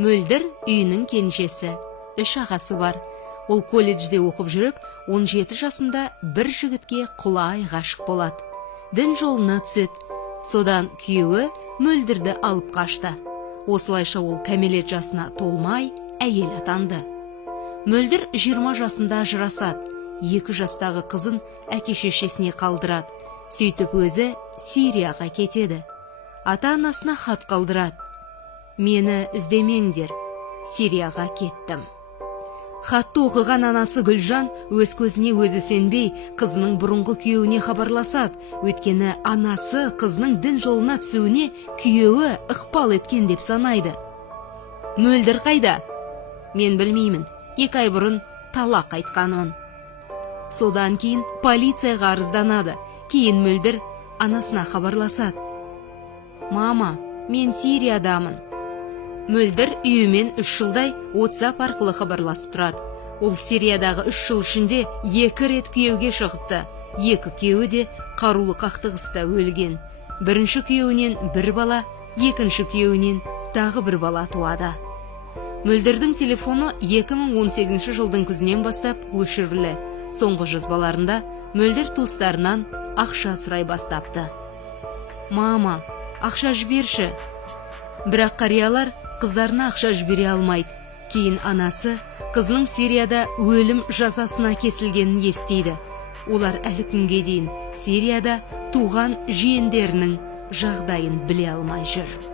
Мөлдір үйінің кенжесі, 3 ағасы бар. Ол колледжде оқып жүріп, 17 жасында бір жігітке құлай ғашық болады. Дін жолына түседі. Содан күйеуі Мөлдірді алып қашты. Осылайша ол кәмелет жасына толмай, әйел атанды. Мөлдір 20 жасында ажырасады. 2 жастағы қызын әке-шешесіне қалдырады. Сөйтіп өзі Сирияға кетеді. Ата-анасына хат қалдырады. Мені іздемеңдер, Сирияға кеттім. Хатты оқыған анасы Гүлжан өз көзіне өзі сенбей, қызының бұрынғы күйеуіне хабарласады. Өйткені анасы қызының дін жолына түсуіне күйеуі ықпал еткен деп санайды. Мөлдір қайда? Мен білмеймін. 2 ай бұрын талақ айтқанмын. Содан кейін полицияға арызданады. Кейін Мөлдір анасына хабарласады. Мама, мен Сириядамын. Мөлдір үйімен 3 жылдай WhatsApp арқылы хабарласып тұрады. Ол Сириядағы 3 жыл ішінде 2 рет күйеуге шығыпты. 2 күйеуі де қарулы қақтығыста өлген. Бірінші күйеуінен 1 бала, екінші күйеуінен тағы 1 бала туады. Мөлдірдің телефоны 2018 жылдың күзінен бастап өшірілді. Соңғы жазбаларында Мөлдір туыстарынан ақша сұрай бастапты. Мама, ақша жіберші. Бірақ қариялар қыздарына ақша жібере алмайды. Кейін анасы қызының Сирияда өлім жазасына кесілгенін естиді. Олар әлі күнге дейін Сирияда туған жиендерінің жағдайын біле алмай жүр.